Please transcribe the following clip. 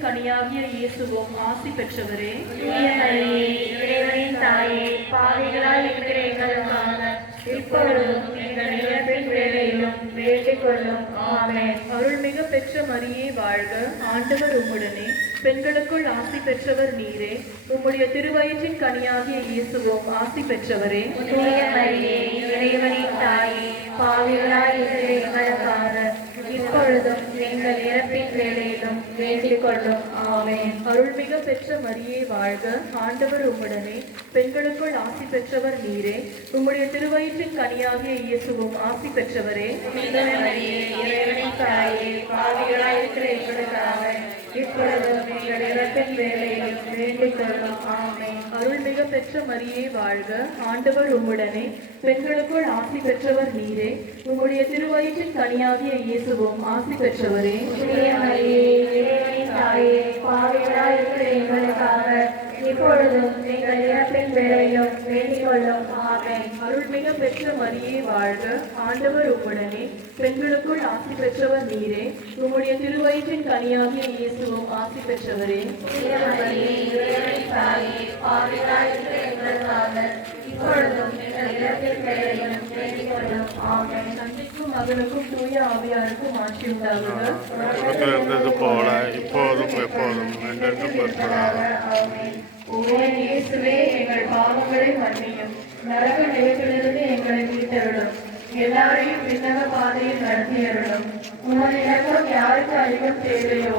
திருவயிற்றின் கனியாகிய இயேசுவும் ஆசி பெற்றவரே. இறைவனின் தாயே, பாவிகளாய் இருக்கிற எங்களுக்காக இப்பொழுதும் எங்கள் இறப்பின் வேளையிலும் வேண்டிக் கொள்ளும். ஆமென். அருள்மிகு பெற்ற மரியே வாழ்க, ஆண்டவர் உம்முடனே, பெண்களுக்குள் ஆசி பெற்றவர் நீரே. உம்முடைய திருவயிற்றின் கனியாகிய இயேசுவும் ஆசி பெற்றவரே. இறைவனின் தாயே, பாவிகளாய் இருக்கிற எங்களுக்காக இப்பொழுதும் எங்கள் இறப்பின் வேளையிலும் வேண்டிக் கொள்ளும். ஆமென். அருள்மிகு பெற்ற மரியே வாழ்க, ஆண்டவர் உம்முடனே, பெண்களுக்குள் ஆசி பெற்றவர் நீரே. உம்முடைய திருவயிற்றின் கனியாகிய இயேசுவும் ஆசி பெற்றவரே. இறைவனின் தாயே, பாவிகளாய் இருக்கிற எங்களுக்காக இப்பொழுதும் எங்கள் இறப்பின் வேளையிலும் வேண்டிக் கொள்ளும். ஆமென். அருள்மிகு பெற்ற மரியே வாழ்க, ஆண்டவர் உம்முடனே, பெண்களுக்குள் ஆசி பெற்றவர் நீரே. உம்முடைய திருவயிற்றின் கனியாகிய இயேசுவும் ஆசி பெற்றவரே. இறைவனின் தாயே, பாவிகளாய் இருக்கிற எங்களுக்காக இப்பொழுதும் எங்கள் இறப்பின் வேளையிலும் வேண்டிக் கொள்ளும். ஆமென். அருள்மிகு பெற்ற மரியே வாழ்க, ஆண்டவர் உம்முடனே, பெண்களுக்குள் ஆசி பெற்றவர் நீரே. உம்முடைய திருவயிற்றின் கனியாகிய இயேசுவும் ஆசி பெற்றவரே. இறைவனின் தாயே, பாவிகளாய் இருக்கிற எங்களுக்காக இப்பொழுதும் எங்கள் இறப்பின் வேளையிலும் வேண்டிக் கொள்ளும். ஆமென். தந்தைக்கும் மகனுக்கும் தூய ஆவியாருக்கும் ஆட்சி உண்டாகுக. இருந்தது போல இப்போதும் எப்போதும் என்றென்றும் இருப்பதாக. ஆமென். ஓ இயேசுவே, எங்கள் பாவங்களை மன்னியும், நரக நிலையிலிருந்து எங்களை மீட்டருளும், எல்லாரையும் விண்ணக பாதையில் நடத்தியருளும். உமது இரக்கம் யாருக்கு அதிகம் தேவையோ